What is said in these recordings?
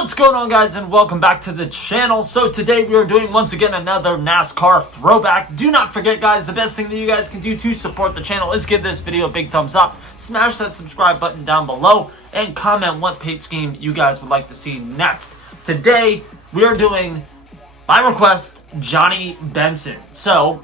What's going on, guys, and welcome back to the channel. So today we are doing once again another NASCAR throwback. Do not forget, guys, the best thing that you guys can do to support the channel is give this video a big thumbs up, smash that subscribe button down below, and comment what paint scheme you guys would like to see next. Today we are doing, by request, Johnny Benson. So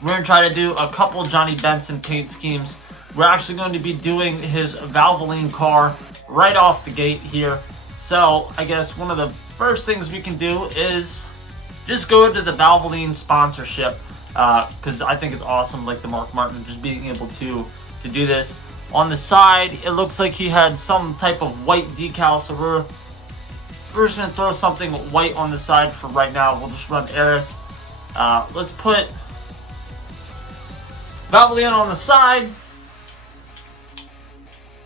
we're going to try to do a couple Johnny Benson paint schemes. We're actually going to be doing his Valvoline car right off the gate here. So I guess one of the first things we can do is just go into the Valvoline sponsorship, because I think it's awesome, like the Mark Martin, just being able to do this. On the side, it looks like he had some type of white decal, so we're just going to throw something white on the side for right now. We'll just run Eris. Let's put Valvoline on the side.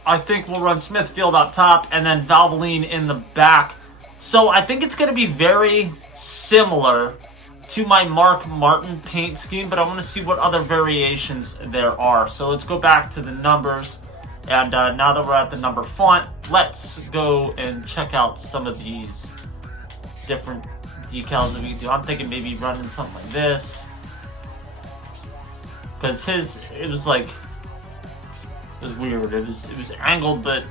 I think we'll run Smithfield up top and then Valvoline in the back. So I think it's going to be very similar to my Mark Martin paint scheme, but I want to see what other variations there are. So let's go back to the numbers. And now that we're at the number font, let's go and check out some of these different decals that we can do. I'm thinking maybe running something like this, because it was like, it was weird. It was angled, but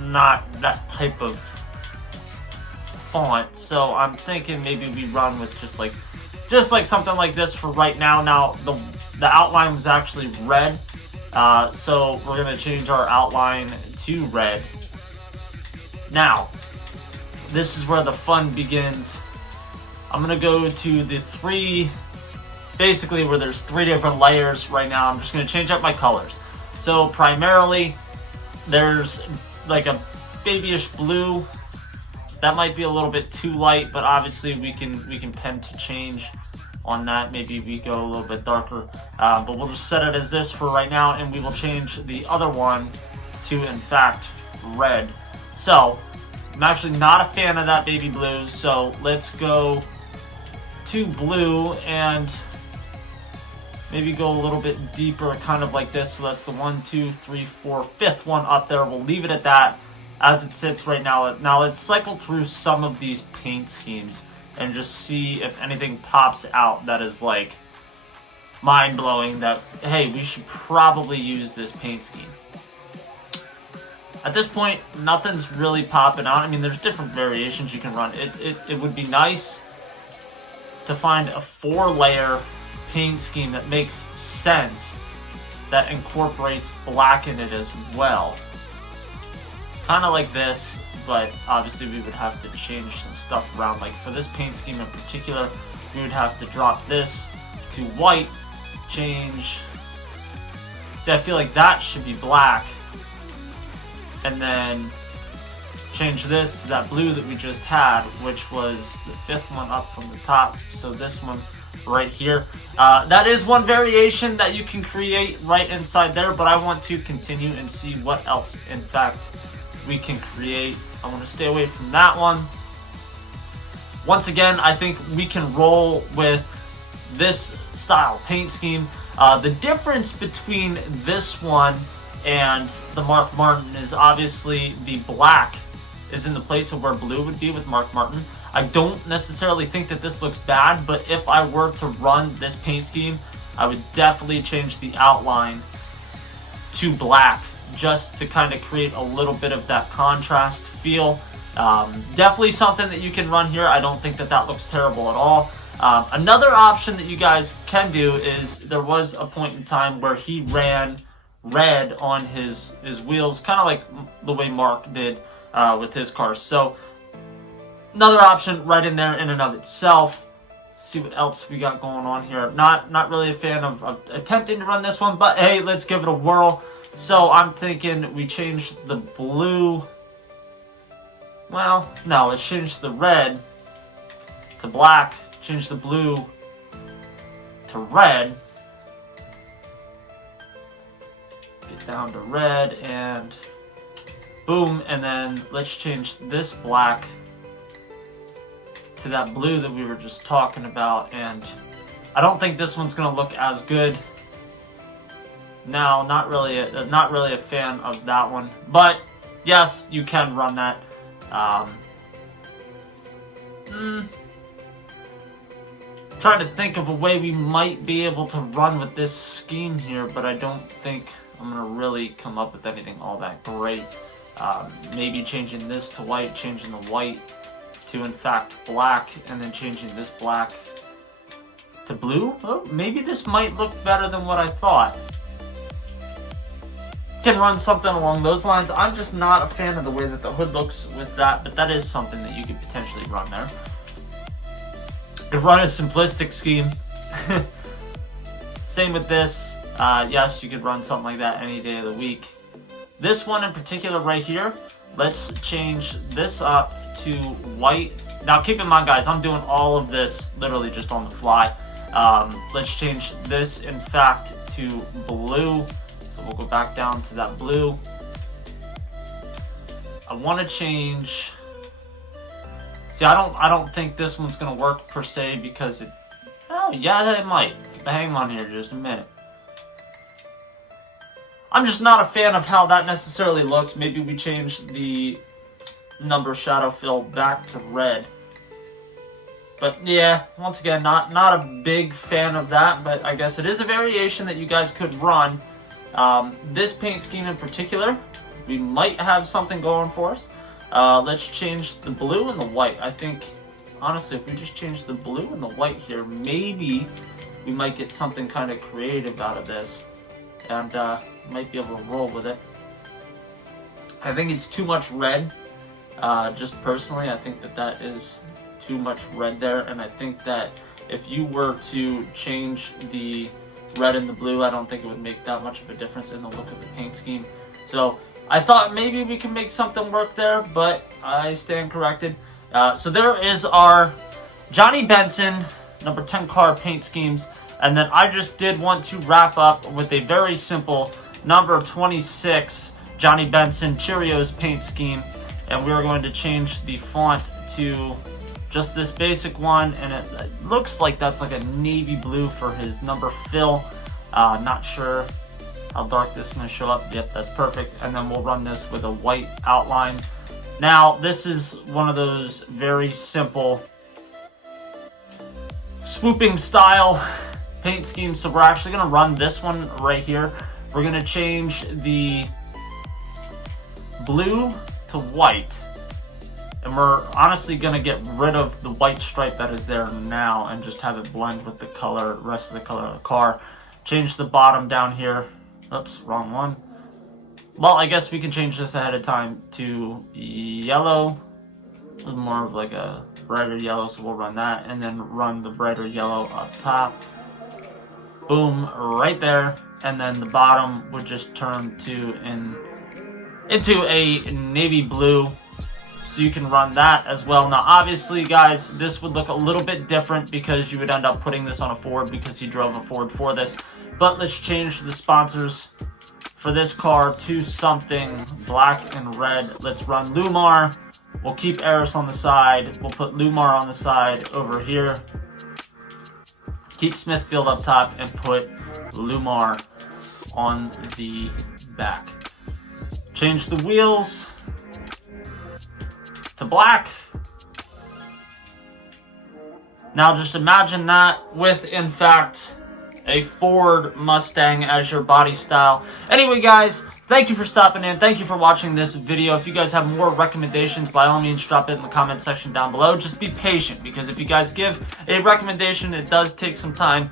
not that type of font. So I'm thinking maybe we run with just like something like this for right now. Now the outline was actually red, so we're gonna change our outline to red. Now this is where the fun begins. I'm gonna go to the basically where there's three different layers right now. I'm just gonna change up my colors. So primarily, there's like a babyish blue. That might be a little bit too light, but obviously we can tend to change on that. Maybe we go a little bit darker, but we'll just set it as this for right now, and we will change the other one to, in fact, red. So I'm actually not a fan of that baby blue, so let's go to blue and maybe go a little bit deeper, kind of like this. So that's the 1, 2, 3, 4, fifth one up there. We'll leave it at that as it sits right now. Now let's cycle through some of these paint schemes and just see if anything pops out that is like mind-blowing, that, hey, we should probably use this paint scheme. At this point, nothing's really popping out. I mean, there's different variations you can run. It would be nice to find a 4-layer paint scheme that makes sense, that incorporates black in it as well. Kind of like this, but obviously we would have to change some stuff around. Like for this paint scheme in particular, we would have to drop this to white, change. See, I feel like that should be black, and then change this to that blue that we just had, which was the 5th one up from the top. So this one right here. That is one variation that you can create right inside there, but I want to continue and see what else, in fact, we can create. I want to stay away from that one. Once again, I think we can roll with this style paint scheme. The difference between this one and the Mark Martin is obviously the black is in the place of where blue would be with Mark Martin. I don't necessarily think that this looks bad, but if I were to run this paint scheme, I would definitely change the outline to black, just to kind of create a little bit of that contrast feel. Definitely something that you can run here. I don't think that looks terrible at all. Another option that you guys can do is, there was a point in time where he ran red on his wheels, kind of like the way Mark did with his cars. So another option right in there in and of itself. Let's see what else we got going on here. Not really a fan of attempting to run this one, but hey, let's give it a whirl. So I'm thinking we change the blue. Well, no, let's change the red to black, change the blue to red. Get down to red and boom, and then let's change this black to that blue that we were just talking about. And I don't think this one's gonna look as good. No, not really a fan of that one, but yes, you can run that. Trying to think of a way we might be able to run with this scheme here, but I don't think I'm going to really come up with anything all that great. Maybe changing this to white, changing the white to in fact black, and then changing this black to blue. Oh, maybe this might look better than what I thought. Can run something along those lines. I'm just not a fan of the way that the hood looks with that, but that is something that you could potentially run there. Could run a simplistic scheme. Same with this. Yes, you could run something like that any day of the week. This one in particular right here, let's change this up to white. Now keep in mind guys, I'm doing all of this literally just on the fly. Let's change this in fact to blue. So we'll go back down to that blue. I want to change. See, I don't think this one's gonna work per se because it. Oh yeah, it might. But hang on here just a minute. I'm just not a fan of how that necessarily looks. Maybe we change the number shadow fill back to red. But yeah, once again, not a big fan of that. But I guess it is a variation that you guys could run. This paint scheme in particular, we might have something going for us. Let's change the blue and the white. I think, honestly, if we just change the blue and the white here, maybe we might get something kind of creative out of this. And might be able to roll with it. I think it's too much red. Just personally, I think that is too much red there. And I think that if you were to change the red and the blue, I don't think it would make that much of a difference in the look of the paint scheme. So I thought maybe we can make something work there, but I stand corrected. So there is our Johnny Benson number 10 car paint schemes. And then I just did want to wrap up with a very simple number 26 Johnny Benson Cheerios paint scheme. And we're going to change the font to just this basic one. And it looks like that's like a navy blue for his number fill. Not sure how dark this is going to show up. Yep, that's perfect. And then we'll run this with a white outline. Now, this is one of those very simple swooping style paint schemes. So we're actually going to run this one right here. We're going to change the blue to white. And we're honestly going to get rid of the white stripe that is there now and just have it blend with the color, rest of the color of the car. Change the bottom down here. Oops, wrong one. Well, I guess we can change this ahead of time to yellow. It's more of like a brighter yellow, so we'll run that. And then run the brighter yellow up top. Boom, right there. And then the bottom would just turn to into a navy blue. So you can run that as well. Now, obviously, guys, this would look a little bit different because you would end up putting this on a Ford because he drove a Ford for this. But let's change the sponsors for this car to something black and red. Let's run Lumar. We'll keep Eris on the side. We'll put Lumar on the side over here. Keep Smithfield up top and put Lumar on the back. Change the wheels to black. Now just imagine that with, in fact, a Ford Mustang as your body style. Anyway, guys, thank you for stopping in. Thank you for watching this video. If you guys have more recommendations, by all means, drop it in the comment section down below. Just be patient, because if you guys give a recommendation, it does take some time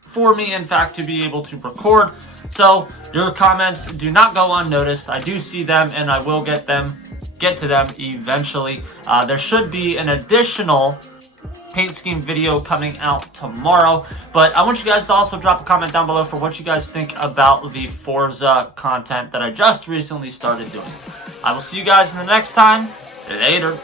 for me, in fact, to be able to record. So your comments do not go unnoticed. I do see them, and I will get to them eventually. There should be an additional paint scheme video coming out tomorrow, but I want you guys to also drop a comment down below for what you guys think about the Forza content that I just recently started doing. I will see you guys in the next time. Later.